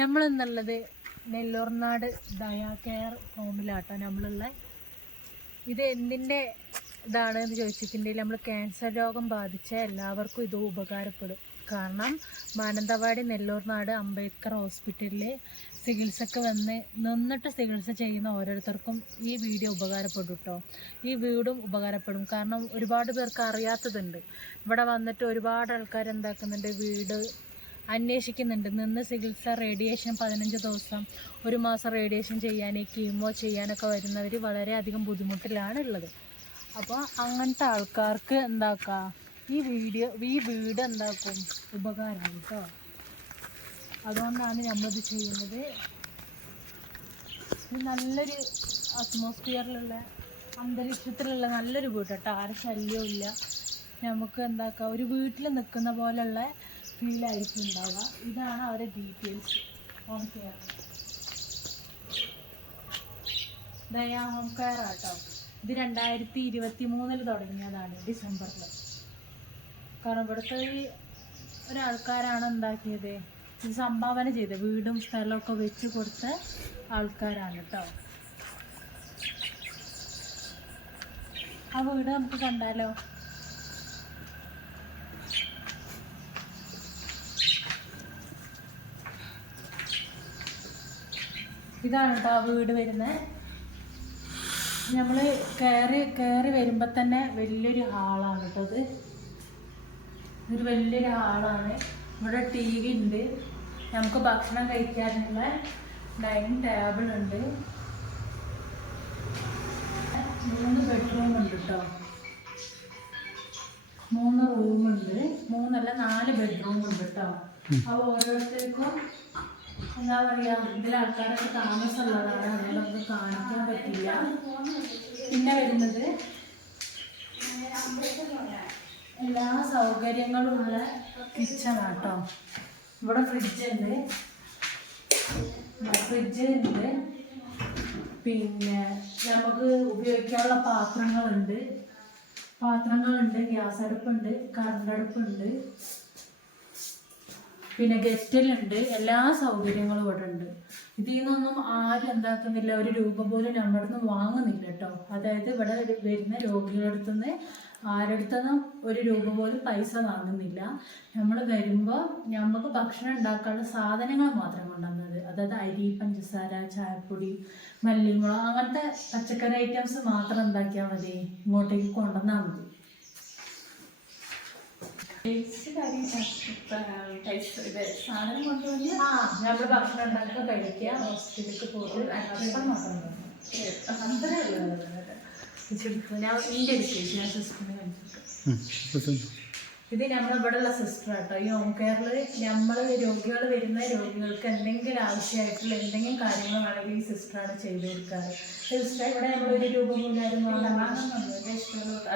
നമ്മൾ എന്നുള്ളത് നെല്ലൂർനാട് ദയ കെയർ ഹോമിലാട്ടോ നമ്മളുള്ള. ഇത് എന്തിന്റെ ഇതാണ് എന്ന് ചോദിച്ചിട്ടുണ്ടെങ്കിൽ നമ്മൾ ക്യാൻസർ രോഗം ബാധിച്ച എല്ലാവർക്കും ഇത് ഉപകാരപ്പെടും. കാരണം മാനന്തവാടി നെല്ലൂർനാട് അംബേദ്കർ ഹോസ്പിറ്റലിൽ ചികിത്സക്ക് വന്ന് നിന്നിട്ട് ചികിത്സ ചെയ്യുന്ന ഓരോരുത്തർക്കും ഈ വീഡിയോ ഉപകാരപ്പെടും കേട്ടോ ഈ വീടും ഉപകാരപ്പെടും. കാരണം ഒരുപാട് പേർക്ക് അറിയാത്തതുണ്ട്. ഇവിടെ വന്നിട്ട് ഒരുപാട് ആൾക്കാർ എന്താക്കുന്നുണ്ട്? വീട് അന്വേഷിക്കുന്നുണ്ട്. നിന്ന് ചികിത്സ റേഡിയേഷൻ പതിനഞ്ച് ദിവസം ഒരു മാസം റേഡിയേഷൻ ചെയ്യാൻ കീമോ ചെയ്യാനൊക്കെ വരുന്നവർ വളരെയധികം ബുദ്ധിമുട്ടിലാണ് ഉള്ളത്. അപ്പോൾ അങ്ങനത്തെ ആൾക്കാർക്ക് എന്താക്കുക ഈ വീഡിയോ ഈ വീട് എന്താക്കും? ഉപകാരമാണ് കേട്ടോ അതുകൊണ്ടാണ് നമ്മളിത് ചെയ്യുന്നത്. നല്ലൊരു അറ്റ്മോസ്ഫിയറിലുള്ള അന്തരീക്ഷത്തിലുള്ള നല്ലൊരു വീട് കേട്ടോ ആരും ശല്യവും ഇല്ല നമുക്ക് എന്താക്കുക ഒരു വീട്ടിൽ നിൽക്കുന്ന പോലെയുള്ള ഫീലായിരിക്കും ഉണ്ടാവുക. ഇതാണ് അവരെ details home care Daya home care ആട്ടോ. ഇത് രണ്ടായിരത്തി ഇരുപത്തി മൂന്നിൽ തുടങ്ങിയതാണ് ഡിസംബറിൽ കാരണം ഇവിടുത്തെ ഒരാൾക്കാരാണ് എന്താക്കിയത്? ഇത് സംഭാവന ചെയ്തത്. വീടും സ്ഥലമൊക്കെ വെച്ച് കൊടുത്ത ആൾക്കാരാണ് കേട്ടോ. ആ വീട് നമുക്ക് കണ്ടാലോ? ഇതാണ് കേട്ടോ ആ വീട് വരുന്നത് നമ്മൾ കയറി കയറി വരുമ്പോൾ തന്നെ വലിയൊരു ഹാളാണ് കേട്ടോ ഇത്. ഇതൊരു വലിയൊരു ഹാളാണ്. ഇവിടെ ടി വി ഉണ്ട് നമുക്ക് ഭക്ഷണം കഴിക്കാനുള്ള ഡൈനിങ് ടേബിൾ ഉണ്ട് മൂന്ന് ബെഡ്റൂം ഉണ്ട് കേട്ടോ മൂന്ന് റൂമുണ്ട് മൂന്നല്ല നാല് ബെഡ്റൂം ഉണ്ട് കേട്ടോ അപ്പോൾ ഓരോരുത്തർക്കും എന്താ പറയാ ഇതിൽ ആൾക്കാരൊക്കെ താമസമുള്ളതാണ്. നമുക്ക് കാണിക്കാൻ പറ്റില്ല. പിന്നെ വരുന്നത് എല്ലാ സൗകര്യങ്ങളും ഉള്ള കിച്ചൺ ആട്ടോ ഇവിടെ ഫ്രിഡ്ജ് ഉണ്ട്. ഫ്രിഡ്ജ് ഉണ്ട്. പിന്നെ നമുക്ക് ഉപയോഗിക്കാനുള്ള പാത്രങ്ങളുണ്ട്. പാത്രങ്ങളുണ്ട് ഗ്യാസ് അടുപ്പുണ്ട് കറണ്ട് അടുപ്പുണ്ട്. പിന്നെ ഗസ്റ്റലുണ്ട്. എല്ലാ സൗകര്യങ്ങളും ഇവിടെ ഉണ്ട് ഇതിൽ നിന്നൊന്നും ആരും എന്താക്കുന്നില്ല. ഒരു രൂപ പോലും നമ്മുടെ നിന്ന് വാങ്ങുന്നില്ല കേട്ടോ. അതായത് ഇവിടെ വരുന്ന രോഗികളുടെ അടുത്തുനിന്ന് ആരടുത്തുനിന്നും ഒരു രൂപ പോലും പൈസ വാങ്ങുന്നില്ല. നമ്മൾ വരുമ്പോൾ നമുക്ക് ഭക്ഷണം ഉണ്ടാക്കാനുള്ള സാധനങ്ങൾ മാത്രം കൊണ്ടുവന്നത്. അതായത് അരി പഞ്ചസാര ചായപ്പൊടി മല്ലിമുളക് അങ്ങനത്തെ പച്ചക്കറി ഐറ്റംസ് മാത്രം എന്താക്കിയാൽ മതി. ഇങ്ങോട്ടേക്ക് കൊണ്ടുവന്നാൽ മതി. സാധനം കൊണ്ടുവന്ന് നമ്മൾ ഭക്ഷണം ഉണ്ടാക്കുക കഴിക്കുക ഹോസ്പിറ്റലിലേക്ക് പോയിട്ട് ഭക്ഷണം മാത്രം. ഞാൻ ഇന്റെ എടുക്കും ഞാൻ സിസ്റ്ററിനെ കാണിച്ചിട്ട് ഇത് നമ്മൾ ഇവിടെ ഉള്ള സിസ്റ്റർ കേട്ടോ ഈ ഹോം കെയറിൽ നമ്മൾ രോഗികൾ വരുന്ന രോഗികൾക്ക് എന്തെങ്കിലും ആവശ്യമായിട്ടുള്ള എന്തെങ്കിലും കാര്യങ്ങൾ വേണമെങ്കിൽ ഈ സിസ്റ്ററാണ് ചെയ്തു കൊടുക്കാറ്. സിസ്റ്റർ ഇവിടെ നമ്മൾ ഒരു രൂപ വാങ്ങുന്നില്ല.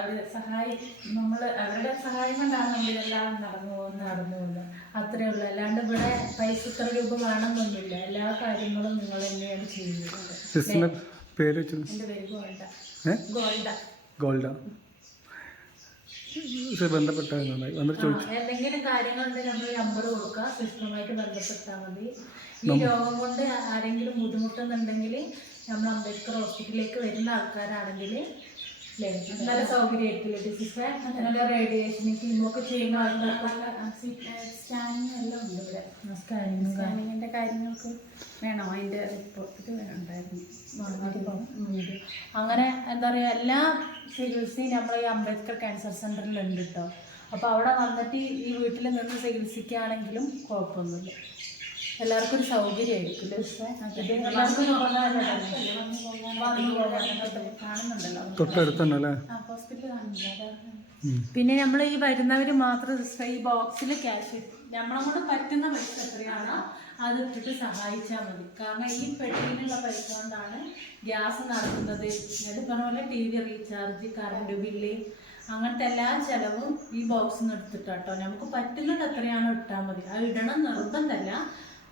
അവർ സഹായി നമ്മൾ അവരുടെ സഹായം കൊണ്ടാണ് നമ്മളിതെല്ലാം നടന്നു പോകുന്നത്. നടന്നു പോകുന്നത്. അത്രേ ഉള്ളൂ. അല്ലാണ്ട് ഇവിടെ പൈസ ഇത്ര രൂപ വേണമെന്നൊന്നുമില്ല. എല്ലാ കാര്യങ്ങളും നിങ്ങൾ തന്നെയാണ് ചെയ്യുന്നത് എന്റെ പേര് ഗോൾഡ. ഗോൾഡ. ബന്ധപ്പെട്ടാൽ നന്നായി വന്നിട്ട് ചോദിച്ചു. എന്തെങ്കിലും കാര്യങ്ങളുണ്ടെങ്കിൽ നമ്മൾ നമ്പർ കൊടുക്കുക. സിസ്റ്ററുമായിട്ട് ബന്ധപ്പെട്ടാൽ മതി. ഈ രോഗം കൊണ്ട് ആരെങ്കിലും ബുദ്ധിമുട്ടുന്നുണ്ടെങ്കിൽ നമ്മൾ അംബേദ്കർ ഹോസ്പിറ്റലിലേക്ക് വരുന്ന ആൾക്കാരാണെങ്കിൽ നല്ല സൗകര്യമായിരിക്കില്ലേ സിസ്റ്റർ നല്ല റേഡിയേഷൻ കീമൊക്കെ ചെയ്യുന്ന സ്കാനിങ് എല്ലാം ഉണ്ട് ഇവിടെ. സ്കാനിങ്ങും സ്കാനിങ്ങിന്റെ കാര്യങ്ങൾക്ക് വേണം. അതിന്റെ റിപ്പോർട്ട് വേണ്ടായിരുന്നു ഉണ്ടായിരുന്നു അങ്ങനെ എന്താ പറയുക എല്ലാ ചികിത്സയും നമ്മൾ ഈ അംബേദ്കർ ക്യാൻസർ സെന്ററിൽ ഉണ്ട് കേട്ടോ അപ്പോൾ അവിടെ വന്നിട്ട് ഈ- ഈ വീട്ടിൽ നിന്ന് ചികിത്സിക്കുകയാണെങ്കിലും കുഴപ്പമൊന്നുമില്ല. എല്ലാവർക്കും ഒരു സൗകര്യമായിരിക്കും പിന്നെ നമ്മൾ ഈ വരുന്നവർ മാത്രം ഈ ബോക്സിൽ ക്യാഷ് നമ്മളെ കൊണ്ട് പറ്റുന്ന പൈസ എത്രയാണോ അത് ഇട്ടിട്ട് സഹായിച്ചാൽ മതി. കാരണം ഈ പെട്ടിയിലുള്ള പൈസ കൊണ്ടാണ് ഗ്യാസ് നടത്തുന്നത് അത് പറഞ്ഞ പോലെ T V recharge current bill അങ്ങനത്തെ എല്ലാ ചെലവും ഈ ബോക്സിൽ നിന്ന് എടുത്തിട്ടാട്ടോ. നമുക്ക് പറ്റുന്നത് എത്രയാണോ ഇട്ടാൽ മതി. അത് ഇടണം നിർബന്ധമല്ല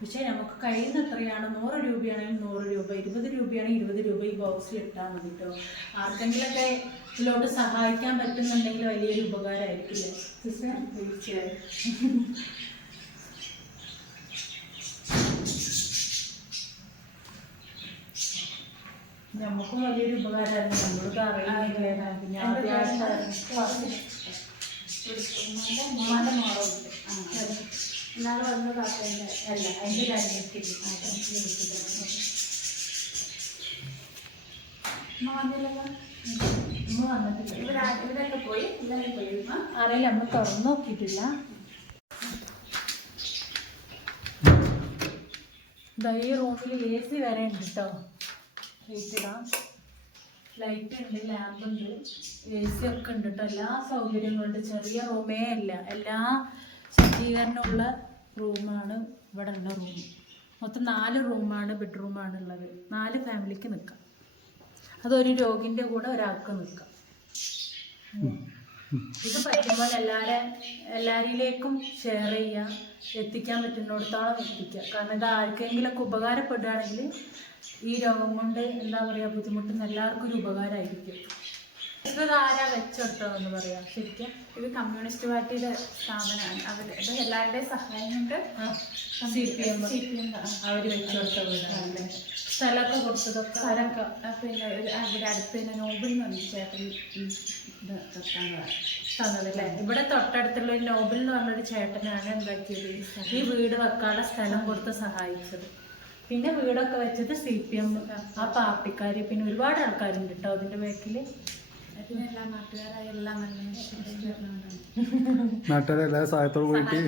പക്ഷേ നമുക്ക് കഴിയുന്നത്രയാണ് നൂറ് രൂപയാണെങ്കിൽ നൂറ് രൂപ ഇരുപത് രൂപയാണെങ്കിൽ ഇരുപത് രൂപ ഈ ബോക്സിൽ ഇട്ടാൽ മതി കേട്ടോ ആർക്കെങ്കിലൊക്കെ ഇതിലോട്ട് സഹായിക്കാൻ പറ്റുന്നുണ്ടെങ്കിൽ വലിയൊരു ഉപകാരമായിരിക്കില്ലേ സിസ്റ്റർ? നമുക്കും വലിയൊരു ഉപകാരമായിരുന്നു നമ്മളോട് അറിയാൻ ആദ്യമായിട്ടായിരുന്നു എന്നാലും വന്ന് കാക്കേണ്ട അല്ല അതിന്റെ ഇവരൊക്കെ പോയി? അറിയില്ല നമ്മൾ തുറന്നു നോക്കിയിട്ടില്ല. ഈ റൂമിൽ എ സി വരെ ഉണ്ട് കേട്ടോ ലൈറ്റ് ഇടാം ലൈറ്റ് ഉണ്ട് ലാമ്പ് ഉണ്ട് എ സി ഒക്കെ ഉണ്ട് കേട്ടോ എല്ലാ സൗകര്യങ്ങളും ഉണ്ട്. ചെറിയ റൂമേ അല്ല എല്ലാ സജ്ജീകരണമുള്ള റൂമാണ് ഇവിടെ ഉള്ള റൂം. മൊത്തം നാല് റൂമാണ് ബെഡ്റൂമാണ് ഉള്ളത് നാല് ഫാമിലിക്ക് നിൽക്കാം അതൊരു രോഗിന്റെ കൂടെ ഒരാൾക്ക് നിൽക്കാം ഇത് പറ്റുമ്പോൾ എല്ലാരെ എല്ലാരിലേക്കും ഷെയർ ചെയ്യാം. എത്തിക്കാൻ പറ്റുന്നിടത്തോളം എത്തിക്കുക കാരണം ഇത് ആർക്കെങ്കിലൊക്കെ ഉപകാരപ്പെടുകയാണെങ്കിൽ ഈ രോഗം കൊണ്ട് എന്താ പറയുക ബുദ്ധിമുട്ടുന്ന എല്ലാവർക്കും ഒരു ഉപകാരമായിരിക്കും. ആരാ വെച്ചെടുത്തതെന്ന് പറയാം ശരിക്കും. ഇത് കമ്മ്യൂണിസ്റ്റ് പാർട്ടിയുടെ സ്ഥാപനമാണ്. ഇത് എല്ലാവരുടെയും സഹായം കൊണ്ട് C P M C P M അവർ വെച്ചെടുത്ത വീടാണ്. സ്ഥലമൊക്കെ കൊടുത്തതൊക്കെ? സ്ഥലമൊക്കെ പിന്നെ അവിടെ അടുത്ത് തന്നെ നോബിൾ എന്ന് പറഞ്ഞ ചേട്ടൻ തന്നതല്ലേ? ഇവിടെ തൊട്ടടുത്തുള്ള ഒരു നോബൽ എന്ന് പറഞ്ഞൊരു ചേട്ടനാണ് എന്താക്കിയത്? ഈ വീട് വെക്കാനുള്ള സ്ഥലം കൊടുത്ത് സഹായിച്ചത്. പിന്നെ വീടൊക്കെ വെച്ചത് സി പി എം ആ പാർട്ടിക്കാർ പിന്നെ ഒരുപാട് ആൾക്കാരുണ്ട് കേട്ടോ അതിന്റെ ബാക്കിൽ പിന്നെ എല്ലാ നാട്ടുകാരായ എല്ലാം നല്ല മനുഷ്യരുടെ നാട്ടുകാരെ എല്ലാ സഹായത്തോട് കൂടിയിട്ട്